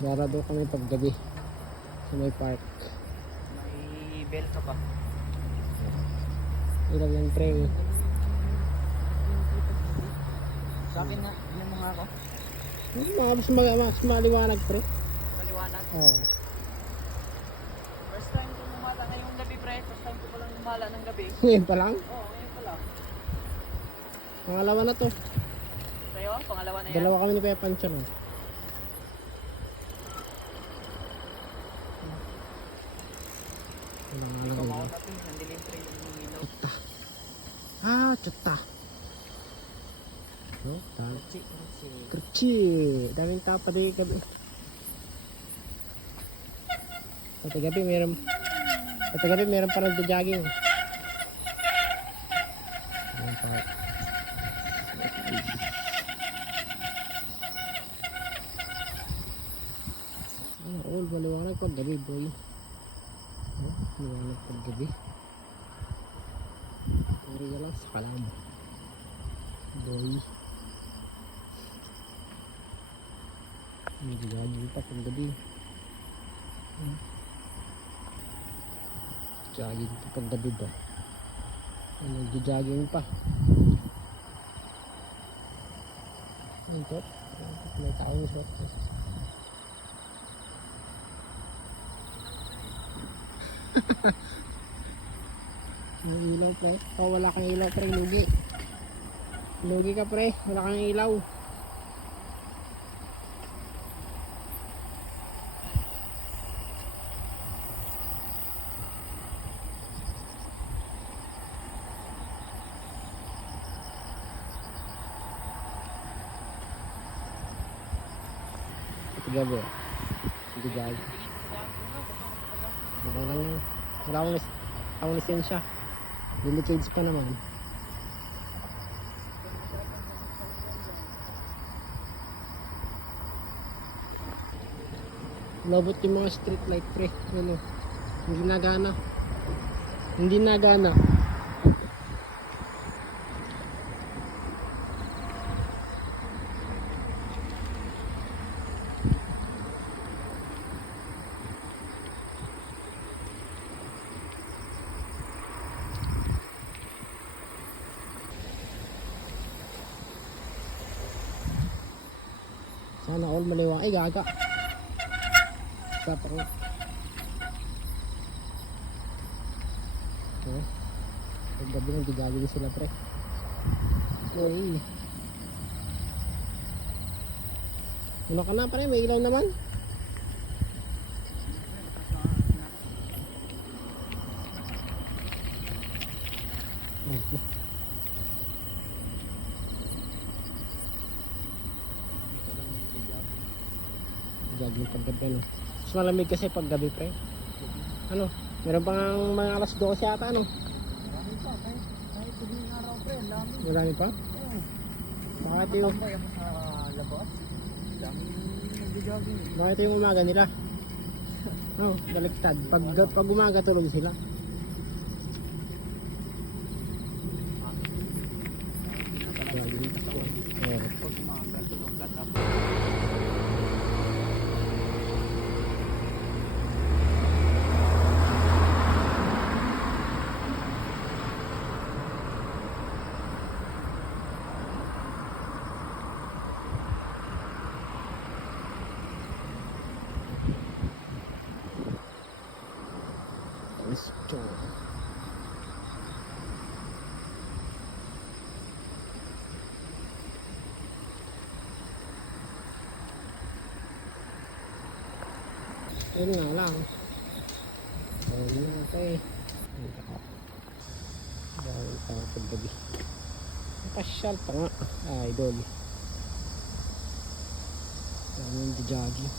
Narado kami paggabi sa may park. May bell ka pa. Ilaw yan pre. Sa akin na, yun mo nga ako. Mas maliwanag pre. Maliwanag. Oo. First time ko lumala ngayong gabi pre. First time ko palang lumala ng gabi. Ngayon pa lang? Oo, ngayon pala. Pangalawa na to. Sa'yo, pangalawa na yan. Dalawa kami ni Kuya Pancho no. Ikaw mauna natin, nandilim pre yung ilaw. Chuta. Ah, chuta. No, dami. Kerci. Daming tao pati gabi. Pati gabi meron pa nagja-jogging. Ayan pa. All maliwanag pag gabi boy. Maliwanag pag gabi. Area lang sa kalam. Boy. Hindi jogging pa pag gabi. Jogging pa pag gabi ba? Nagja-jogging pa. Ito. May tao yung short. May ilaw pre. Oh, wala kang ilaw pre. Lugi. Lugi ka pre. Wala kang ilaw. Gabi. Hindi gabi. Wala akong lisensya. Delicades pa naman. Lobot yung mga street light pre. Ano? Hindi nagana. Hindi nagana. Sana all maliwanag. Ay gaga. Sapa ko. Okay. Pag gabi nang gagawin sila pre. Uy. Ano ka na pre? May ilaw naman. Jogging pag gabi no. Mas malamig kasi pag gabi pre. Ano? Meron pang mga alas 12 yata ano? Marami pa, kahit tuwing araw pre, ang dami. Marami pa? Oo. Bakit yung, Tambay ako sa labas. Dami nag-jogging. bakit yung umaga nila? No, baliktad. Pag umaga tulog sila. Jogging. Ayan. Pag umaga, tulog ka tapos. Let's go. Ayun nga lang. Ayun nga kay. Dahil pa paggabi. Pasyal pa nga. Idol. Dami yung jogging.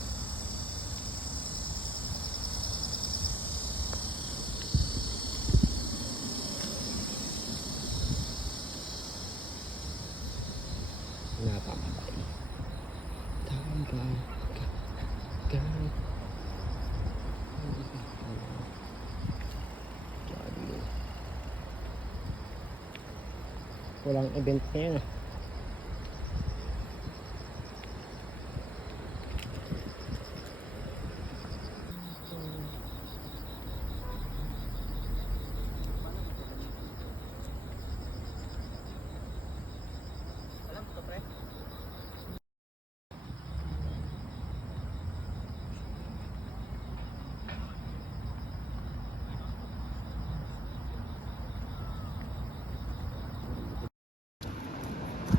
Napapatay. Jogging. Walang event ngayon ah.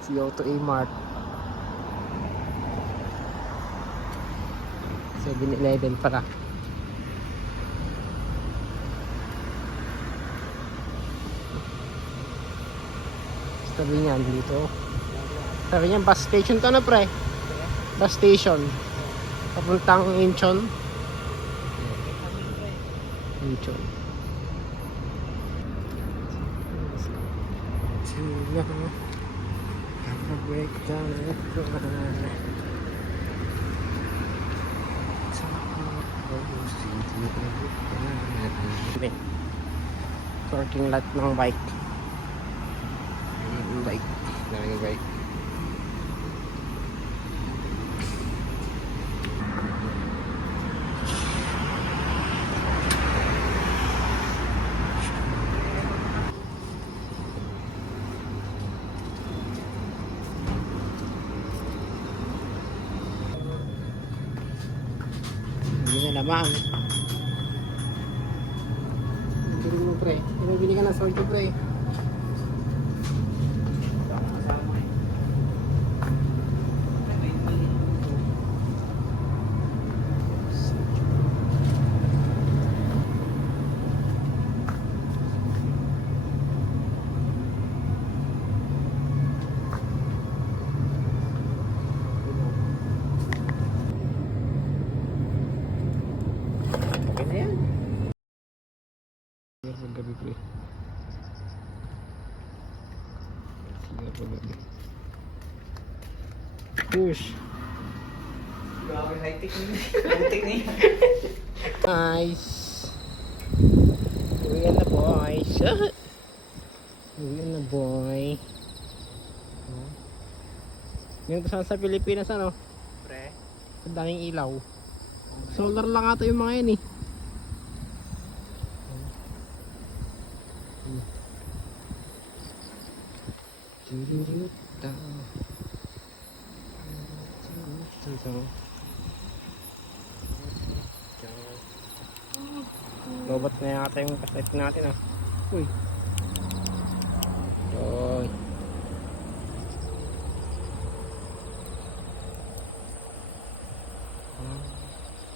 CO2A Mart. 7-Eleven pala. Sabi niyan dito. Sabi niyan bus station to na pre. Bus station. Papuntang Incheon. Incheon. Have a breakdown. Parking lot ng bike. Bike. Daming bike. Hindi na lamang. Bili mo pre. Bili ka ng soju pre. Okay na yan. Sigar paggabi pre. Sigar paggabi. Push. Grabe, high-tech na. High-tech na yan. Nice. Uwian na boys. Uwian na boy. Yung saan sa Pilipinas ano? Pre. Ang daming ilaw. Solar lang ata yung mga yan eh. Lobat na yata yung kaset natin ah. Uy. Uy.